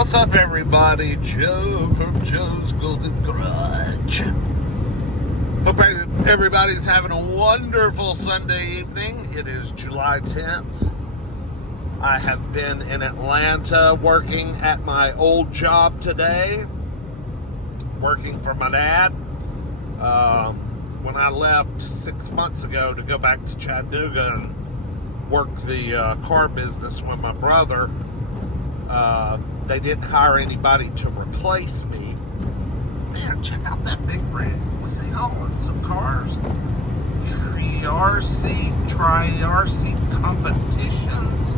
What's up, everybody? Joe from Joe's Golden Garage. Hope everybody's having a wonderful Sunday evening. It is July 10th. I have been in Atlanta working at my old job today, working for my dad. When I left 6 months ago to go back to Chattanooga and work the car business with my brother, they didn't hire anybody to replace me. Man, check out that big rig. What's he hauling? Some cars? Tri-RC competitions.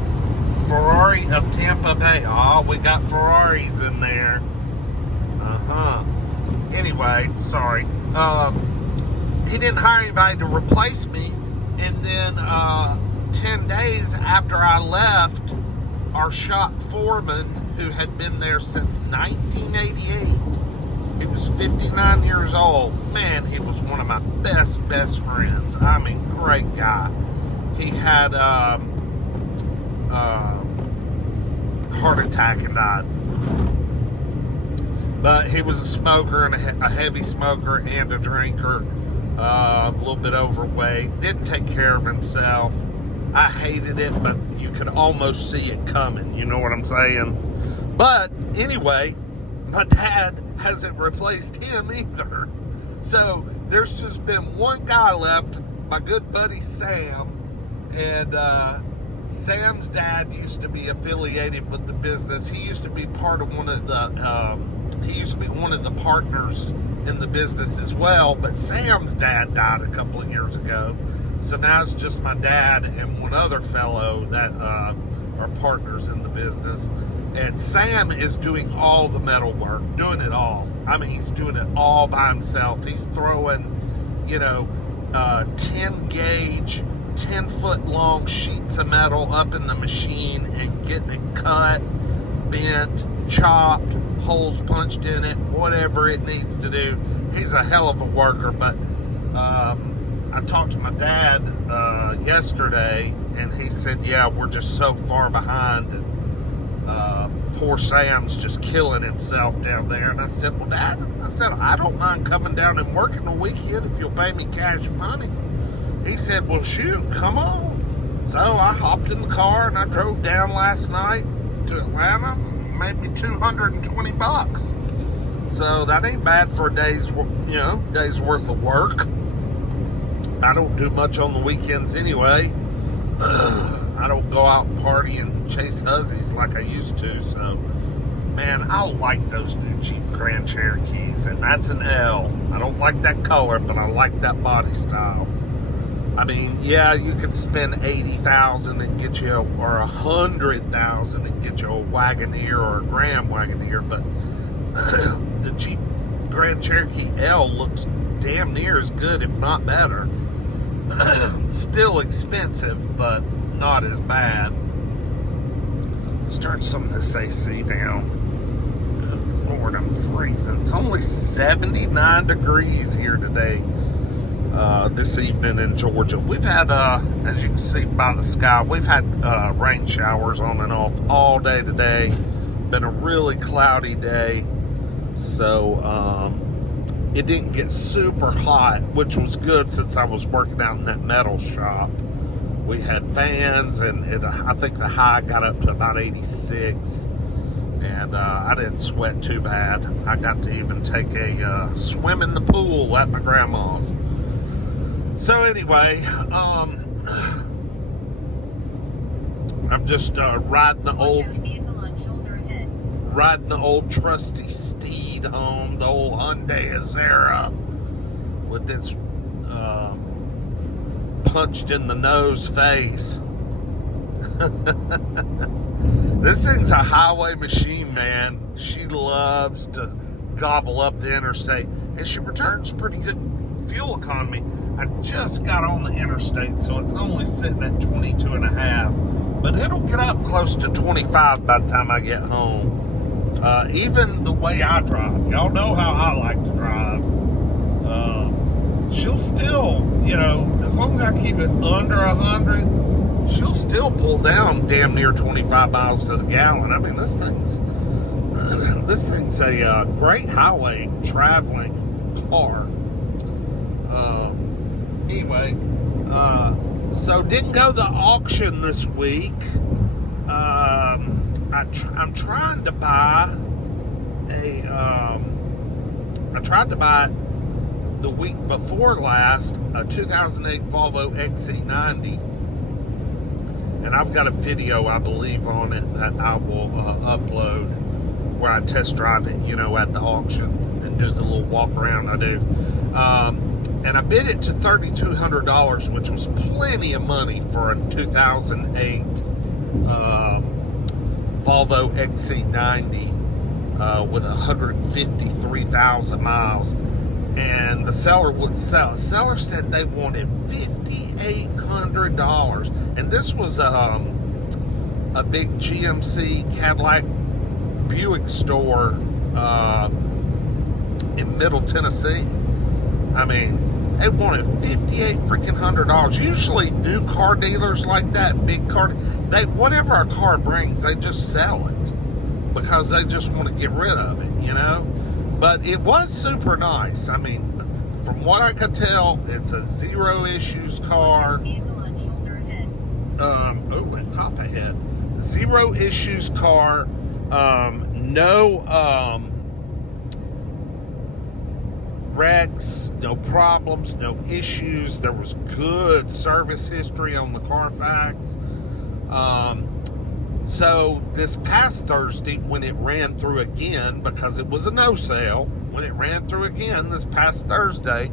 Ferrari of Tampa Bay. Oh, we got Ferraris in there. Anyway, sorry. He didn't hire anybody to replace me. And then 10 days after I left, our shop foreman, who had been there since 1988, he was 59 years old. Man, he was one of my best friends. I mean, great guy. He had heart attack and died. But he was a smoker, and a heavy smoker and a drinker, a little bit overweight, didn't take care of himself. I hated it, but you could almost see it coming, you know what I'm saying? But anyway, my dad hasn't replaced him either. So there's just been one guy left, my good buddy Sam, and Sam's dad used to be affiliated with the business. He used to be part of one of the partners in the business as well, but Sam's dad died a couple of years ago. So now it's just my dad and one other fellow that are partners in the business. And Sam is doing all the metal work, doing it all. I mean, he's doing it all by himself. He's throwing, 10 gauge, 10 foot long sheets of metal up in the machine and getting it cut, bent, chopped, holes punched in it, whatever it needs to do. He's a hell of a worker, but I talked to my dad yesterday, and he said, yeah, we're just so far behind, and poor Sam's just killing himself down there. And I said, well, Dad, I don't mind coming down and working the weekend if you'll pay me cash money. He said, well, shoot, come on. So I hopped in the car, and I drove down last night to Atlanta, made me $220. So that ain't bad for a day's worth of work. I don't do much on the weekends anyway. I don't go out and party and chase hussies like I used to. So, man, I like those new Jeep Grand Cherokees, and that's an L. I don't like that color, but I like that body style. I mean, yeah, you could spend $80,000 and get you, or $100,000 and get you a Wagoneer or a Grand Wagoneer, but the Jeep Grand Cherokee L looks damn near as good, if not better. Still expensive, but not as bad. Let's turn some of this AC down. Good Lord, I'm freezing. It's only 79 degrees here today, this evening in Georgia. We've had, as you can see by the sky, we've had rain showers on and off all day today. Been a really cloudy day. So, it didn't get super hot, which was good since I was working out in that metal shop. We had fans, and I think the high got up to about 86. And I didn't sweat too bad. I got to even take a swim in the pool at my grandma's. So anyway, I'm just riding the old trusty steed home, the old Hyundai Azera, with its punched in the nose face. This thing's a highway machine, man. She loves to gobble up the interstate, and she returns pretty good fuel economy. I just got on the interstate, so it's only sitting at 22 and a half, but it'll get up close to 25 by the time I get home. Even the way I drive, y'all know how I like to drive. She'll still, as long as I keep it under 100, she'll still pull down damn near 25 miles to the gallon. I mean, this thing's This thing's a great highway traveling car. Anyway, so didn't go to the auction this week. I'm trying to buy I tried to buy the week before last a 2008 Volvo XC90, and I've got a video, I believe, on it that I will upload where I test drive it, at the auction and do the little walk around I do. And I bid it to $3,200, which was plenty of money for a 2008 Volvo XC90 with 153,000 miles. And the seller wouldn't sell. The seller said they wanted $5,800. And this was a big GMC Cadillac Buick store in Middle Tennessee. I mean, they wanted $5,800. Usually new car dealers like that, big car, whatever a car brings, they just sell it because they just want to get rid of it, But it was super nice. I mean, from what I could tell, it's a zero issues car. Cop ahead. Zero issues car. No wrecks, no problems, no issues. There was good service history on the Carfax. So this past Thursday, when it ran through again, because it was a no sale, when it ran through again this past Thursday,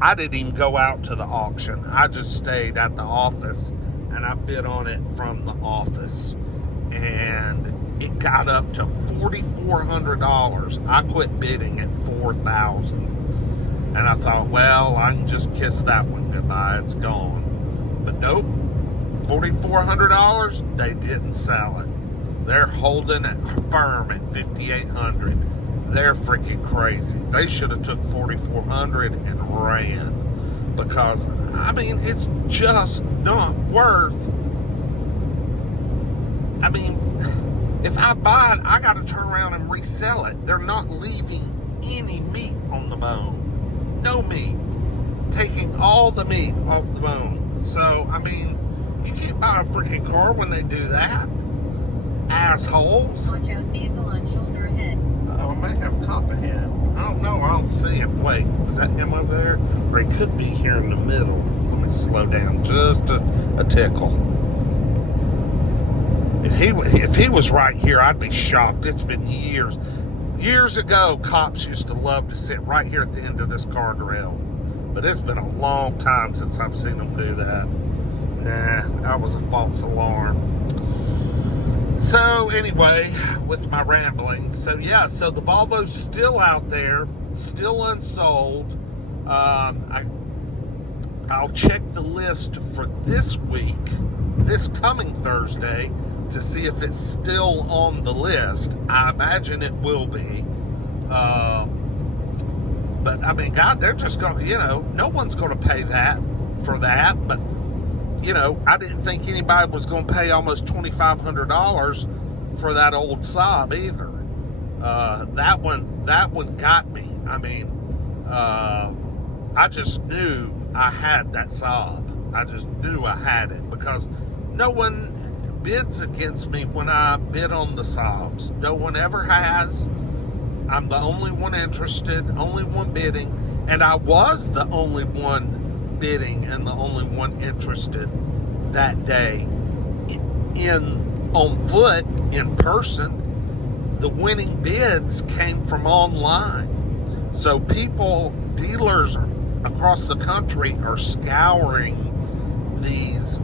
I didn't even go out to the auction. I just stayed at the office and I bid on it from the office. And it got up to $4,400. I quit bidding at $4,000. And I thought, well, I can just kiss that one goodbye. It's gone. But nope. $4,400, they didn't sell it. They're holding it firm at $5,800. They're freaking crazy. They should have took $4,400 and ran, because I mean, it's just not worth. I mean, if I buy it, I got to turn around and resell it. They're not leaving any meat on the bone. No meat. Taking all the meat off the bone. So, I mean, you can't buy a freaking car when they do that. Assholes. Watch out, vehicle on shoulder ahead. Oh, I may have a cop ahead. I don't know. I don't see him. Wait, is that him over there? Or he could be here in the middle. Let me slow down just a tickle. If he was right here, I'd be shocked. It's been years. Years ago, cops used to love to sit right here at the end of this guardrail. But it's been a long time since I've seen them do that. Nah, that was a false alarm. So anyway, with my ramblings. So yeah, so the Volvo's still out there, still unsold. I'll check the list for this week, this coming Thursday, to see if it's still on the list. I imagine it will be. But I mean, God, they're just going to, no one's going to pay that for that. But, I didn't think anybody was going to pay almost $2,500 for that old Saab either. That one got me. I mean, I just knew I had that Saab. I just knew I had it because no one bids against me when I bid on the Saabs. No one ever has. I'm the only one interested, only one bidding, and I was the only one bidding and the only one interested that day on foot, in person. The winning bids came from online. So dealers across the country are scouring these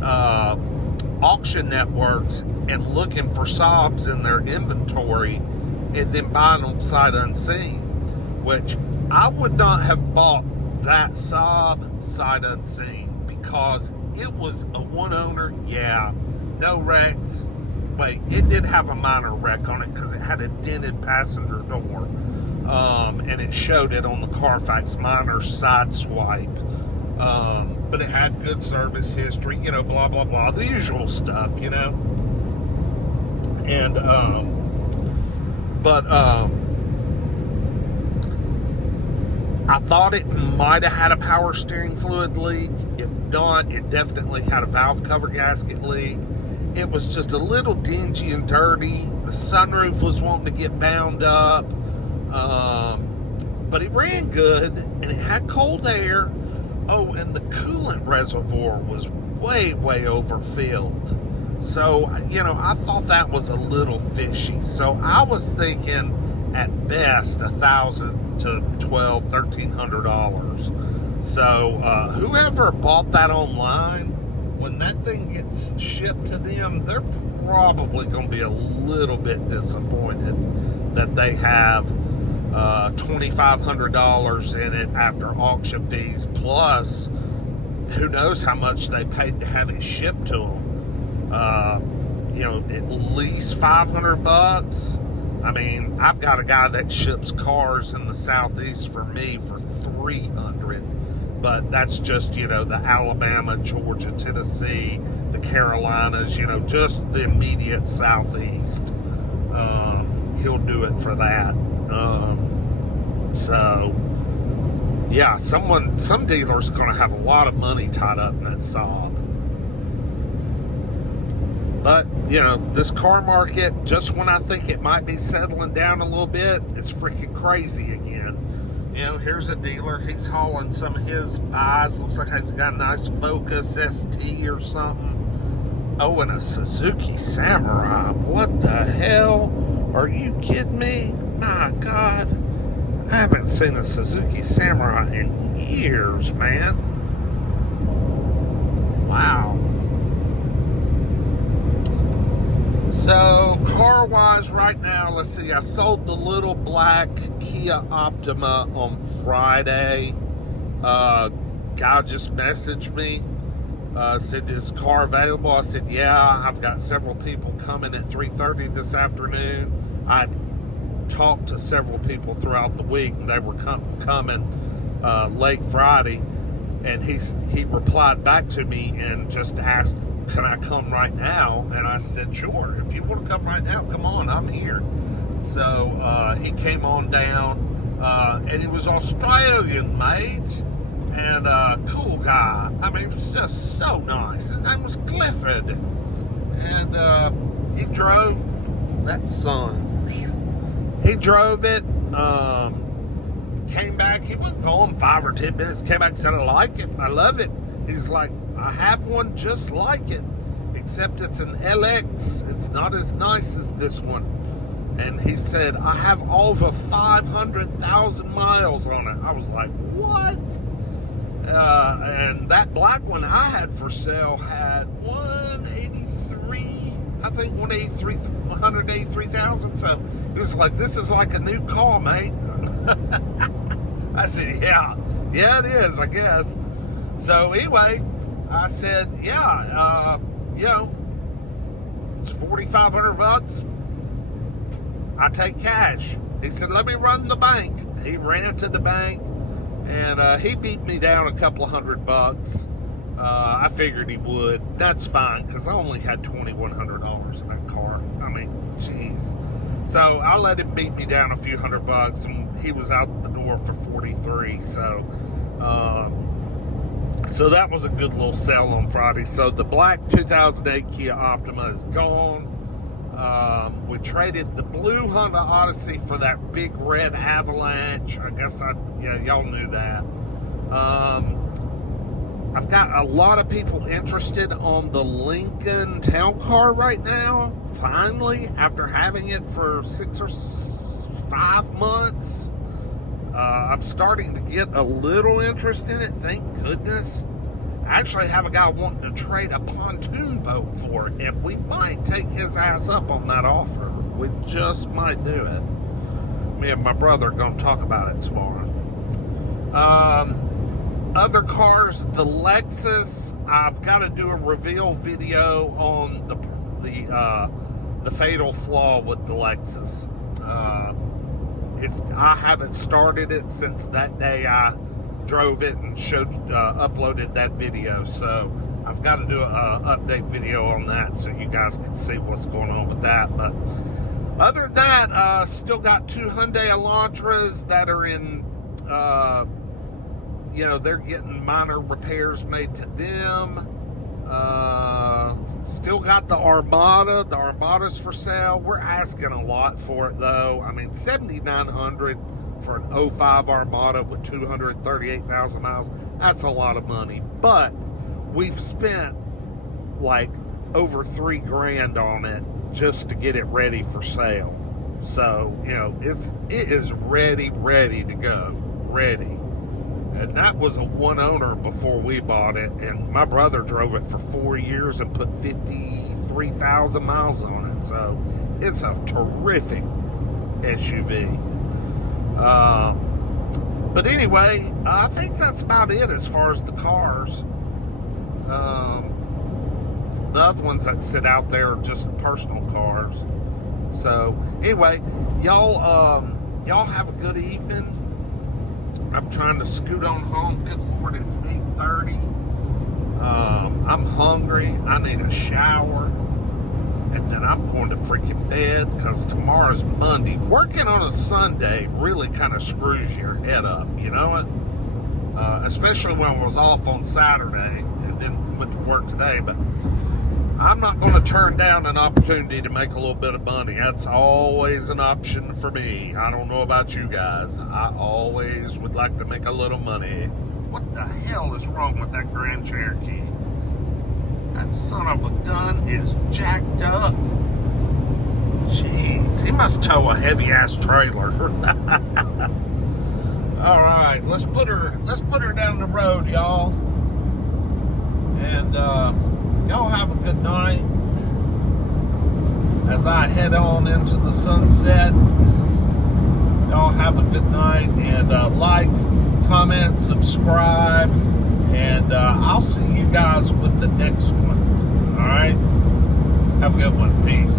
auction networks and looking for Saabs in their inventory and then buying them sight unseen, which I would not have bought that Saab sight unseen because it was a one owner. Yeah, no wrecks. Wait, it did have a minor wreck on it because it had a dented passenger door, and it showed it on the Carfax minor side swipe. But it had good service history, blah, blah, blah, the usual stuff, And, But I thought it might have had a power steering fluid leak. If not, it definitely had a valve cover gasket leak. It was just a little dingy and dirty. The sunroof was wanting to get bound up. But it ran good, and it had cold air. Oh, and the coolant reservoir was way, way overfilled. So, you know, I thought that was a little fishy. So I was thinking at best $1,000 to $1,200, $1,300. So whoever bought that online, when that thing gets shipped to them, they're probably going to be a little bit disappointed that they have $2,500 in it after auction fees, plus who knows how much they paid to have it shipped to them. You know, at least $500. I mean, I've got a guy that ships cars in the Southeast for me for $300, but that's just, you know, the Alabama, Georgia, Tennessee, the Carolinas, you know, just the immediate Southeast. He'll do it for that. So yeah, some dealer's gonna have a lot of money tied up in that Saab. But, you know, this car market, just when I think it might be settling down a little bit, it's freaking crazy again. You know, here's a dealer, he's hauling some of his buys. Looks like he's got a nice Focus ST or something. Oh, and a Suzuki Samurai. What the hell? Are you kidding me? My God. I haven't seen a Suzuki Samurai in years, man. Wow. So, car-wise right now, let's see, I sold the little black Kia Optima on Friday. Guy just messaged me, said, is car available? I said, yeah, I've got several people coming at 3:30 this afternoon. I talked to several people throughout the week, and they were coming late Friday, and he replied back to me and just asked, can I come right now? And I said, sure, if you want to come right now, come on, I'm here. So he came on down, and he was Australian, mate, and cool guy. I mean, it was just so nice. His name was Clifford, and he drove that son. He drove it, came back. He wasn't gone 5 or 10 minutes. Came back and said, I like it. I love it. He's like, I have one just like it, except it's an LX. It's not as nice as this one. And he said, I have over 500,000 miles on it. I was like, what? And that black one I had for sale had 183,000. So it was like, this is like a new car, mate. I said, yeah, it is, I guess. So anyway, I said, yeah, you know, it's $4,500. I take cash. He said, let me run the bank. He ran to the bank, and he beat me down a couple of $100. I figured he would. That's fine, because I only had $2,100 in that car. I mean, jeez. So I let him beat me down a few $100, and he was out the door for 43. So that was a good little sale on Friday. So the black 2008 Kia Optima is gone. We traded the blue Honda Odyssey for that big red Avalanche. I guess y'all knew that. I've got a lot of people interested on the Lincoln Town Car right now. Finally, after having it for 6 or 5 months, I'm starting to get a little interest in it, thank goodness. I actually have a guy wanting to trade a pontoon boat for it, and we might take his ass up on that offer. We just might do it. Me and my brother are going to talk about it tomorrow. Other cars, the Lexus, I've got to do a reveal video on the fatal flaw with the Lexus. I haven't started it since that day I drove it and uploaded that video, so I've got to do an update video on that so you guys can see what's going on with that. But Other than that, still got 2 Hyundai Elantras that are in, they're getting minor repairs made to them. Still got the Armada. The Armada's for sale. We're asking a lot for it, though. I mean, $7,900 for an 05 Armada with 238,000 miles. That's a lot of money. But we've spent like over $3,000 on it just to get it ready for sale. So, it is ready to go. Ready. And that was a one owner before we bought it. And my brother drove it for 4 years and put 53,000 miles on it. So it's a terrific SUV. But anyway, I think that's about it as far as the cars. The other ones that sit out there are just personal cars. So anyway, y'all have a good evening. I'm trying to scoot on home. Good Lord, it's 8:30. I'm hungry. I need a shower. And then I'm going to freaking bed because tomorrow's Monday. Working on a Sunday really kind of screws your head up, you know it? Especially when I was off on Saturday and then went to work today. But I'm not going to turn down an opportunity to make a little bit of money. That's always an option for me. I don't know about you guys. I always would like to make a little money. What the hell is wrong with that Grand Cherokee? That son of a gun is jacked up. Jeez, he must tow a heavy-ass trailer. All right, let's put her down the road, y'all. And y'all have a good night as I head on into the sunset. Y'all have a good night, and like, comment, subscribe, and I'll see you guys with the next one. All right, have a good one. Peace.